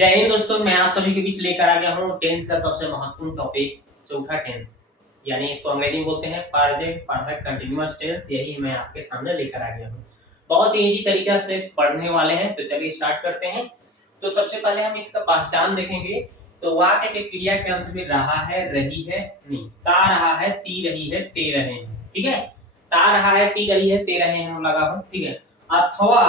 जय हिंद दोस्तों, मैं आप सभी के बीच लेकर आ गया हूँ टेंस का सबसे महत्वपूर्ण टॉपिक चौथा टेंस, यानी इसको अंग्रेजी में बोलते हैं प्रेजेंट परफेक्ट कंटीन्यूअस टेंस। यही मैं आपके सामने लेकर आ गया हूँ। बहुत ही इजी तरीका से पढ़ने वाले हैं, तो चलिए स्टार्ट करते हैं। तो सबसे पहले हम इसका पहचान देखेंगे। तो वाक्य के क्रिया के अंत में रहा है, रही है, नहीं, ता रहा है, ती रही है, ते रहे हैं। ठीक है, ता रहा है, ती रही है, ते रहे हैं हम लगा हूँ। ठीक है, अथवा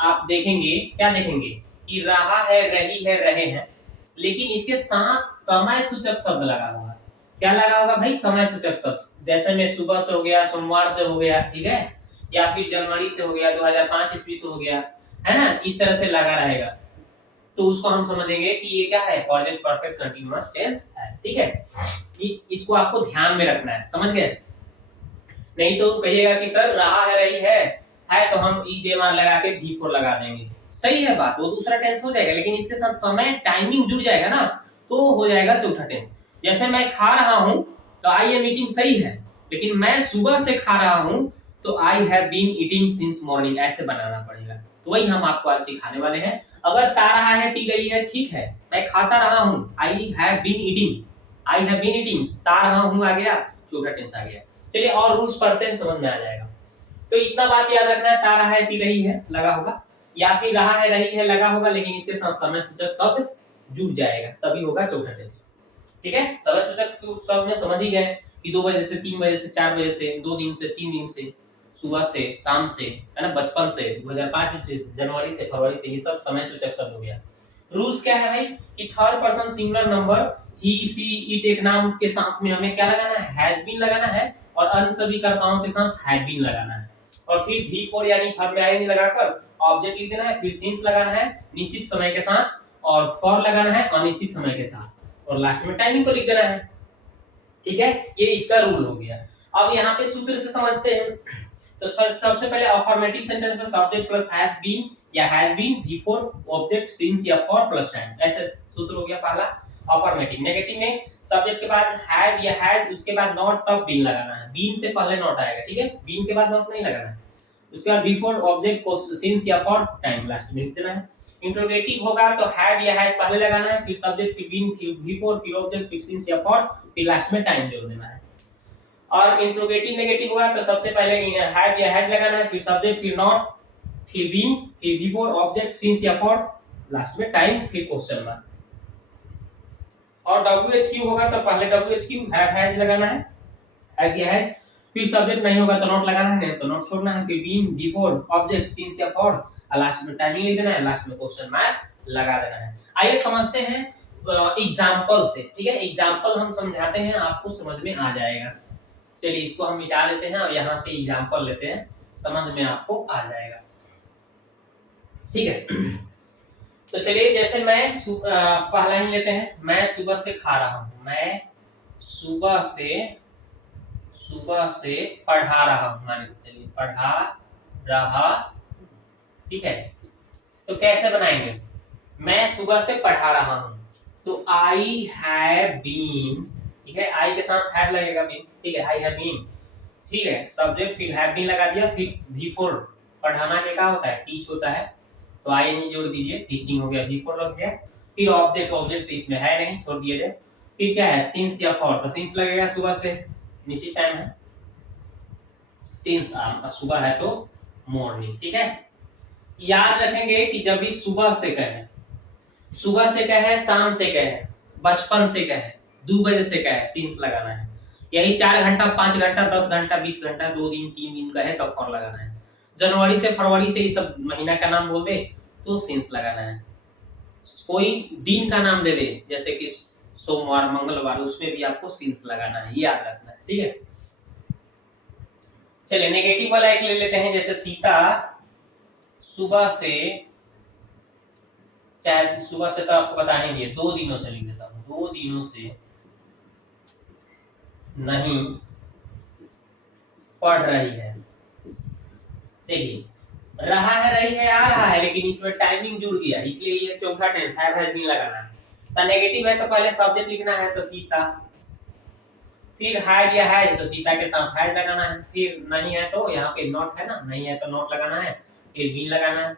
आप देखेंगे, क्या देखेंगे कि रहा है, रही है, रहे हैं, लेकिन इसके साथ समय सूचक शब्द लगा हुआ है। क्या लगा होगा भाई? समय सूचक शब्द। जैसे में सुबह से हो गया, सोमवार से हो गया, ठीक है, या फिर जनवरी से हो गया, 2005 ईस्वी से हो गया, है ना, इस तरह से लगा रहेगा। तो उसको हम समझेंगे कि ये क्या है, प्रेजेंट परफेक्ट कंटीन्यूअस टेंस है। ठीक है, इसको आपको ध्यान में रखना है, समझ गए? नहीं तो कहिएगा कि सर रहा है, रही है तो हम ईजेमार लगा के V4 लगा देंगे। सही है बात, वो दूसरा टेंस हो जाएगा, लेकिन इसके साथ समय टाइमिंग जुड़ जाएगा ना, तो हो जाएगा चौथा टेंस। जैसे मैं खा रहा हूं तो आई एम ईटिंग सही है, लेकिन मैं सुबह से खा रहा हूं तो I have been eating since morning, ऐसे बनाना पड़ेगा। तो वही हम आपको आज सिखाने वाले हैं। अगर ता रहा है, ती गई है, ठीक है, मैं खाता रहा हूं, I have been eating, I have been eating, ता रहा हूं आ गया, चौथा टेंस आ गया। चलिए और रूल्स पढ़ते हैं, समझ में आ जाएगा। तो इतना बात याद रखना है, ता रहा है, ती रही है लगा होगा, या फिर रहा है, रही है लगा होगा, लेकिन इसके साथ समय सूचक शब्द जुड़ जाएगा, तभी होगा चौथा टेंस। ठीक है, समय सूचक शब्द में समझ ही गए कि 2 बजे से 3 बजे से 4 बजे से, 2 दिन से 3 दिन से, सुबह से शाम से, है ना, बचपन से, 2005 से, जनवरी से, फरवरी से, ये सब समय सूचक शब्द हो गया। रूल्स क्या है भाई कि third person singular number he, she, it एक नाम के साथ में हमें क्या लगाना है, हैज बीन लगाना है, और अन्य सभी कर्ताओं के साथ हैव बीन लगाना है। और फिर V4 यानी वर्ब में आईएनजी लगाकर ऑब्जेक्ट लिख देना है, फिर सिंस लगाना है निश्चित समय के साथ, और फॉर लगाना है अनिश्चित समय के साथ, और लास्ट में टाइमिंग को लिख देना है। ठीक है, ये इसका रूल हो गया। अब यहाँ पे सूत्र से समझते हैं। तो सबसे पहले अफर्मेटिव सेंटेंस में सब्जेक्ट प्लस हैव बीन या has been, V4 object since या फॉर प्लस टाइम, ऐसे सूत्र हो गया पहला अफर्मेटिव। नेगेटिव में सब्जेक्ट के बाद हैव या हैज, उसके बाद नॉट, तब बीन लगाना है, बीन से पहले नॉट आएगा। ठीक है, बीन के बाद नॉट नहीं लगाना है। उसके बाद V4 ऑब्जेक्ट को सिंस या फॉर टाइम लास्ट में लिख देना है। इंट्रोगेटिव होगा तो हैव या हैज पहले लगाना है, फिर सब्जेक्ट, फिर बीन, फिर V4, फिर ऑब्जेक्ट, फिर सिंस या फॉर, फिर लास्ट में टाइम जोड़ देना है। और इंट्रोगेटिव नेगेटिव होगा तो सबसे पहले हैव या हैज लगाना है, फिर सब्जेक्ट, फिर नॉट, फिर बीन, फिर V4 ऑब्जेक्ट, सिंस या फॉर, लास्ट में टाइम, फिर क्वेश्चन मार्क। और WHQ होगा तो पहले WHQ हैव हैज लगाना है, हैव या हैज, फिर सब्जेक्ट नहीं होगा तो नॉट लगाना है, नहीं तो नॉट छोड़ना है, फिर बीन, V4 ऑब्जेक्ट, सिंस या फॉर, लास्ट में टाइमिंग लिख देना है, लास्ट में क्वेश्चन मार्क लगा देना है। आइए समझते हैं एग्जांपल से। ठीक है, एग्जांपल हम समझाते हैं, आपको समझ में आ जाएगा। चलिए इसको हम मिटा लेते हैं और यहाँ पे एग्जांपल लेते हैं, समझ में आपको आ जाएगा। ठीक है, तो चलिए जैसे मैं पहला ही लेते हैं, मैं सुबह से खा रहा हूँ, मैं सुबह से पढ़ा रहा हूँ, मान लीजिए, चलिए पढ़ा रहा। ठीक है, तो कैसे बनाएंगे, मैं सुबह से पढ़ा रहा हूँ, तो आई हैव बीन, ठीक है, आई के साथ हैव लगेगा बीन, ठीक है, आई हैव बीन, ठीक है, सब्जेक्ट, फिर हैव बीन लगा दिया, फिर V4 पढ़ाना के क्या होता है, टीच होता है, तो आई जोड़ दीजिए, टीचिंग हो गया, V4 लग गया, फिर ऑब्जेक्ट, ऑब्जेक्ट तो इसमें है नहीं, छोड़ दिया जाए, फिर क्या है, सिंस या फॉर, तो सिंस लगेगा, सुबह से निश्चित टाइम है, सिंस सुबह है तो मॉर्निंग। ठीक है, याद रखेंगे कि जब भी सुबह से कहे, सुबह से कहे, शाम से कहे, बचपन से कहे, 2 बजे से कहे, सिंस लगाना है। यही 4 घंटा, 5 घंटा, 10 घंटा, 20 घंटा, 2 दिन, 3 दिन कहे तब फॉर लगाना है। जनवरी से फरवरी से ये सब महीना का नाम बोल दे तो सिंस लगाना है। कोई दिन का नाम दे दे जैसे कि सोमवार, मंगलवार, उसमें भी आपको सिंस लगाना है, याद रखना है। ठीक है, चलिए नेगेटिव वाला एक ले लेते हैं, जैसे सीता सुबह से, चाहे सुबह से तो आपको बता ही दिए, 2 दिनों से लिख देता हूँ, 2 दिनों से नहीं पढ़ रही है। देखिए, रहा है, रही है, आ रहा है, लेकिन इसमें टाइमिंग जुड़ गया, इसलिए ये चौथा टेंस हैव हैज बीन लगाना है। तो नेगेटिव है तो पहले सब्जेक्ट लिखना है, तो सीता, फिर हैड या हैज तो सीता के साथ हैज लगाना है, फिर नहीं है तो यहाँ पे नॉट है ना, नहीं है तो नॉट लगाना है, फिर बीन लगाना है,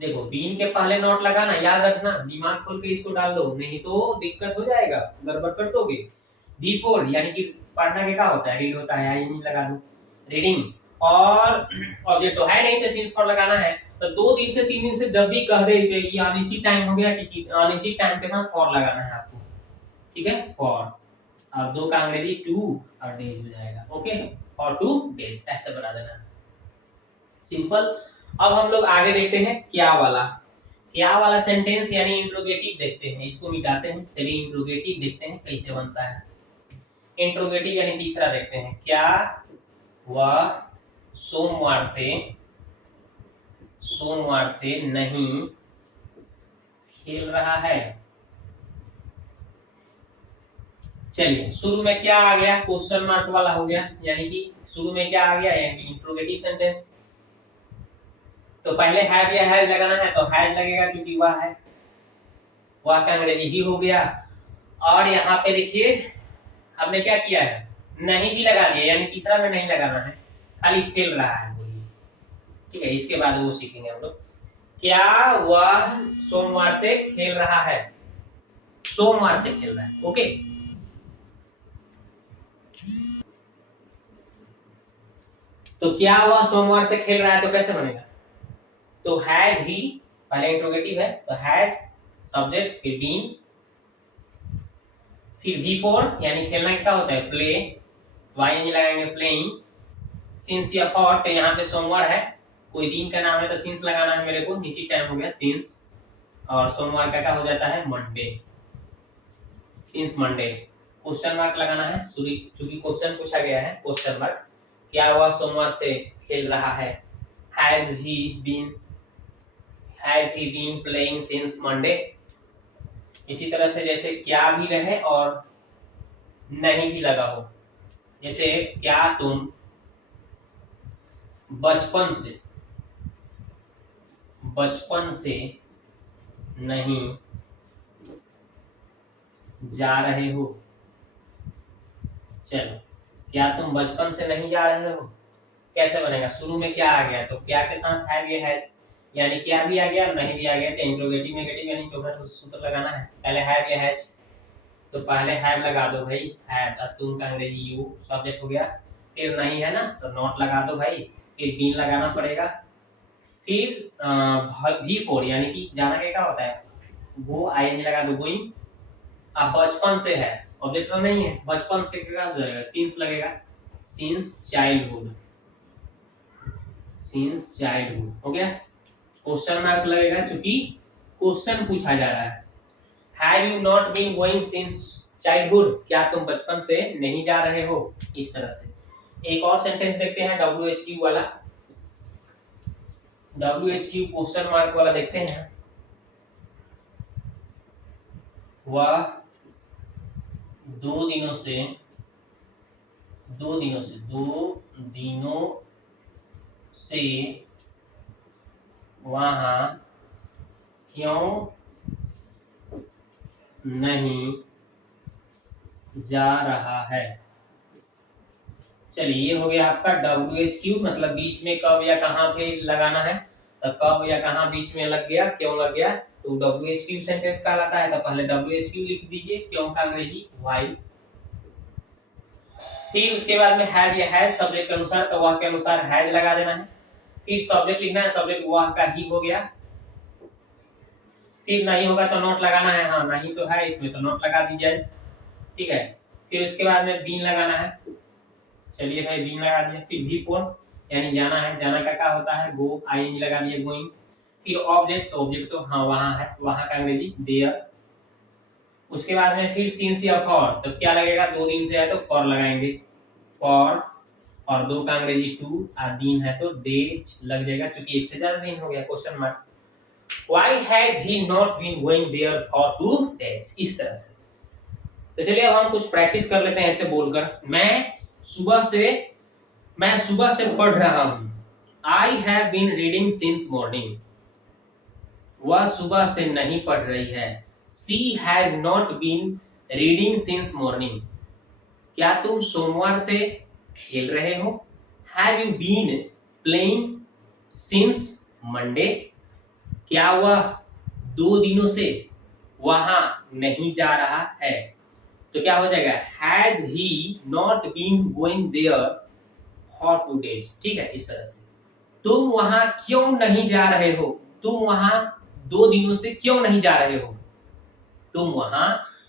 देखो बीन के पहले नॉट लगाना, याद रखना, दिमाग खोल के इसको डाल लो, नहीं तो दिक्कत हो जाएगा, गड़बड़ कर दोगे। बिफोर यानी कि पढ़ना के क्या होता है, रीड होता है, आई नहीं लगा दो, रीडिंग। और ऑब्जेक्ट तो है नहीं, तो सिंस फॉर लगाना है। तो 2 दिन से 3 दिन से जब भी कह दे ये अनिश्चित टाइम हो गया कि अनिश्चित टाइम के साथ फॉर लगाना है आपको, ठीक है, फॉर। और 2 का अंग्रेजी 2 और डेज हो जाएगा, ओके, फॉर 2 डेज ऐसे बना देना, सिंपल। अब हम लोग आगे देखते हैं क्या वाला। क्या वाला सेंटेंस यानी इंट्रोगेटिव देखते हैं, इसको मिटाते हैं। चलिए इंट्रोगेटिव देखते हैं कैसे बनता है। इंट्रोगेटिव यानी तीसरा देखते हैं। क्या वह सोमवार से नहीं खेल रहा है। चलिए शुरू में क्या आ गया, क्वेश्चन मार्क वाला हो गया, यानी कि शुरू में क्या आ गया, यानी इंट्रोगेटिव सेंटेंस। तो पहले हैव या हैज लगाना है, तो हैज लगेगा क्योंकि वह है, वह का अंग्रेजी ही हो गया। और यहाँ पे देखिए हमने क्या किया है, नहीं भी लगा दिया, यानी तीसरा में नहीं लगाना है, खाली खेल रहा है बोलिए, ठीक है। इसके बाद वो सीखेंगे हम लोग। क्या वह सोमवार से खेल रहा है, सोमवार से खेल रहा है, ओके। तो क्या वह सोमवार से खेल रहा है, तो कैसे बनेगा, तो हैज ही, पहले इंट्रोगेटिव है, तो हैज सब्जेक्ट, फिर बीन, फिर वी फोर यानी खेलना क्या होता है, प्ले, वाई नहीं लगाएंगे, प्लेइंग। सिंस या फॉर, तो यहाँ पे सोमवार है, कोई दिन का नाम है तो सिंस लगाना है मेरे को, नीचे टाइम हो गया सिंस। और सोमवार का क्या हो जाता है, Monday, since Monday. Question mark लगाना है, चूंकि क्वेश्चन पूछा गया है, क्वेश्चन मार्क। क्या वह सोमवार से खेल रहा है, has he been playing since Monday. इसी तरह से जैसे क्या भी रहे और नहीं भी लगा हो, जैसे क्या तुम बचपन से नहीं जा रहे हो। चलो, क्या तुम बचपन से नहीं जा रहे हो, कैसे बनेगा, शुरू में क्या आ गया, तो क्या के साथ हैव या हैज, यानी क्या भी आ गया और नहीं भी आ गया, तो इंट्रोगेटिव नेगेटिव यानी चौथा सूत्र लगाना है। पहले हैव या हैज, तो पहले हैव लगा दो भाई, हैव, तुम का अंग्रेजी यू सब्जेक्ट हो गया, फिर नहीं है ना तो नॉट लगा दो भाई, फिर बीन लगाना पड़ेगा, फिर भी फोर यानी कि जाना क्या होता है, वो आई लगा दो, गोइंग। अब बचपन से है, ऑब्जेक्ट में नहीं है, बचपन से क्या हो जाएगा, सिंस लगेगा, सिंस चाइल्डहुड हो गया। क्वेश्चन मार्क लगेगा क्योंकि क्वेश्चन पूछा जा रहा है। Have you not been going since childhood, क्या तुम बचपन से नहीं जा रहे हो, इस तरह से। एक और सेंटेंस देखते हैं WHQ वाला, WHQ क्वेश्चन मार्क वाला देखते हैं। वह 2 दिनों से वहां क्यों नहीं जा रहा है। चलिए ये हो गया आपका WHQ, मतलब बीच में कब या कहां पे लगाना है, तो कब या कहां बीच में लग गया, क्यों लग गया, तो WHQ सेंटेंस कहलाता है। तो पहले WHQ लिख दीजिए, क्यों का अंग्रेजी व्हाई। फिर उसके बाद में हैव या हैज सब्जेक्ट के अनुसार, तो वह के अनुसार हैज लगा देना है। फिर सब्जेक्ट लिखना है, सब्जेक्ट वह का ही हो गया। फिर नहीं होगा तो नोट लगाना है, हाँ नहीं तो है इसमें तो नोट लगा दीजिए, ठीक है। फिर उसके बाद में बीन लगाना है, चलिए भाई बीन लगा दिया। फिर भी फोन यानी जाना है, जाना का क्या होता है, गो, आई लगा दिया, गोइंग। फिर ऑब्जेक्ट, तो ऑब्जेक्ट तो हाँ वहां है, वहां का अंग्रेजी देयर। उसके बाद में फिर सिंस या फॉर, तो क्या लगेगा, 2 दिन से है तो फॉर लगाएंगे, फॉर। और 2 का अंग्रेजी 2 और दिन है तो डेज लग जाएगा, क्योंकि 1 से ज्यादा दिन हो गया, question mark. Why has he not been going there for 2 days, इस तरह से। तो चलिए अब हम कुछ प्रैक्टिस कर लेते हैं ऐसे बोलकर। मैं सुबह से पढ़ रहा हूं, I have been reading since morning। वह सुबह से नहीं पढ़ रही है, She has not been reading since morning। क्या तुम सोमवार से खेल रहे हो, Have you been playing since Monday। क्या वह 2 दिनों से वहां नहीं जा रहा है? तो क्या हो जाएगा, has he not been going there for 2 days। ठीक है, इस तरह से तुम वहां क्यों नहीं जा रहे हो, तुम वहां 2 दिनों से क्यों नहीं जा रहे हो, तुम वहां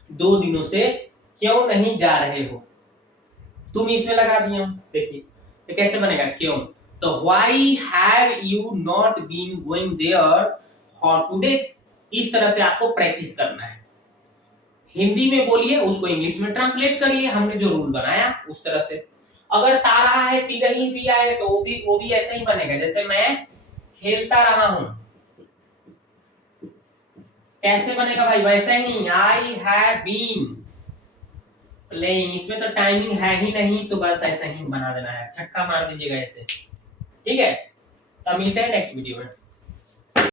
2 दिनों से क्यों नहीं जा रहे हो, तुम इसमें लगा दिए हो। देखिए तो कैसे बनेगा, क्यों, तो why have you not been going there for 2 days। इस तरह से आपको प्रैक्टिस करना है। हिंदी में बोलिए, उसको इंग्लिश में ट्रांसलेट करिए, हमने जो रूल बनाया उस तरह से। अगर तारा है, तिरही दिया है, तो वो भी ऐसे ही बनेगा, जैसे मैं खेलता रहा हूं, कैसे बनेगा भाई, वैसे ही, आई हैव बीन प्लेइंग। इसमें तो टाइमिंग है ही नहीं, तो बस ऐसे ही बना देना है, छक्का मार दीजिएगा ऐसे। ठीक है, तब मिलते हैं नेक्स्ट वीडियो में।